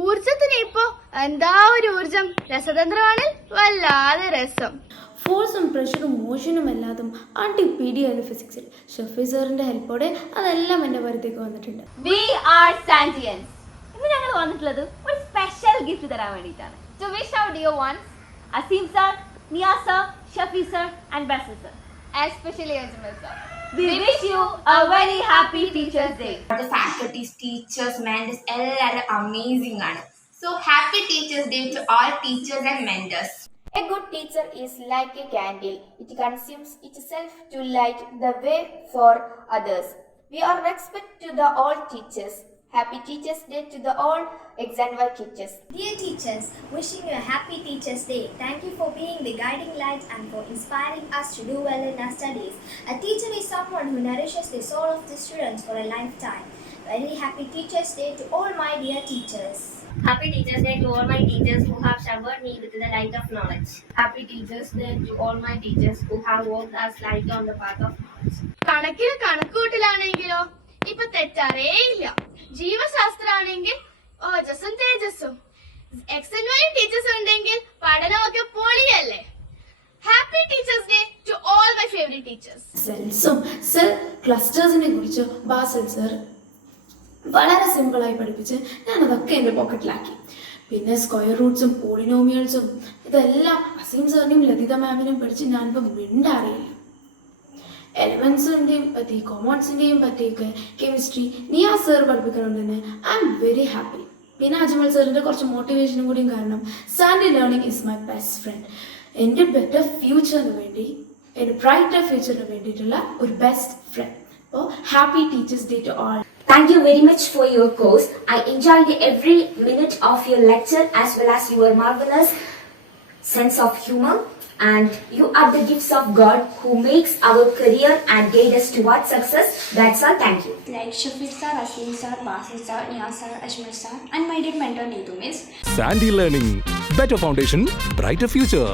ഊർജത്തിന് ഇപ്പോ എന്താ ഒരു ഊർജം. രസതന്ത്രമാണ് വല്ലാതെ രസം. ഫോഴ്സും പ്രഷറും മോഷനും എല്ലാതും അടിപിടിയായിരുന്നു ഫിസിക്സിൽ. ഷഫി സാറിന്റെ ഹെൽപ്പോടെ അതെല്ലാം എൻ്റെ പരിധിക്ക് വന്നിട്ടുണ്ട്. We are XandYians. ഇന്ന് ഞങ്ങൾ വന്നിട്ടുള്ളത് ഒരു സ്പെഷ്യൽ ഗിഫ്റ്റ് തരാൻ വേണ്ടിയിട്ടാണ്. To wish our dear ones, Asim sir, Nia sir, Shafi sir and Basil sir. Especially Ajmal sir. We wish you a very happy Teachers Day. The faculties, teachers, mentors, എല്ലാവരും amazing ആണ്. So happy Teachers Day to all teachers and mentors. A good teacher is like a candle. It consumes itself to light the way for others. We are respect to the all teachers. Happy Teachers Day to the all XandY teachers. Dear teachers, wishing you a happy Teachers Day. Thank you for being the guiding light and for inspiring us to do well in our studies. A teacher is someone who nourishes the soul of the students for a lifetime. Very happy Teachers Day to all my dear teachers. Happy Teachers Day to all my teachers who have showered me with the light of knowledge. Happy Teachers Day to all my teachers who have walked us light on the path of knowledge. കണക്കിന് കണക്കുകൂട്ടിലാണെങ്കിലോ ഇപ്പൊ തെറ്റാറേ ഇല്ല. ജീവശാസ്ത്രമാണെങ്കിൽ ഓജസ്സും തേജസ്സും. XandY teachers ഉണ്ടെങ്കിൽ പഠനമൊക്കെ പൊളിയല്ലേ. Happy teachers day to all my favourite teachers. സെൽസും cell ക്ലസ്റ്റേഴ്സിനെ കുറിച്ച് ബാസിൽ സർ വളരെ സിമ്പിളായി പഠിപ്പിച്ച് ഞാനതൊക്കെ എൻ്റെ പോക്കറ്റിലാക്കി. പിന്നെ സ്ക്വയർ റൂട്ട്സും പോളിനോമിയൽസും ഇതെല്ലാം അസീം സാറിനെയും ലതിക മാമിനെയും പഠിച്ച് ഞാനിപ്പോൾ മിണ്ടാറിയില്ല. എലമെൻസിൻ്റെയും പറ്റി കോമേഴ്സിൻ്റെയും പറ്റിയൊക്കെ കെമിസ്ട്രി നിയാ സർ പഠിപ്പിക്കുന്നത് തന്നെ ഐ എം വെരി ഹാപ്പി. പിന്നെ അജ്മൽ സാറിൻ്റെ കുറച്ച് മോട്ടിവേഷനും കൂടിയും കാരണം XandY Learning is my best friend. എൻ്റെ ബെറ്റർ ഫ്യൂച്ചറിന് വേണ്ടി, എൻ്റെ ബ്രൈറ്റർ ഫ്യൂച്ചറിന് വേണ്ടിയിട്ടുള്ള ഒരു ബെസ്റ്റ് ഫ്രണ്ട്. അപ്പോൾ happy teachers day to all. Thank you very much for your course. I enjoyed every minute of your lecture as well as your marvelous sense of humor. And you are the gifts of God who makes our career and guide us towards success. That's all. Thank you. Like Shafi sir, Asim sir, Basil sir, Nia sir, Ajmal sir, and my dear mentor Neetu Miss. XandY Learning. Better foundation, brighter future.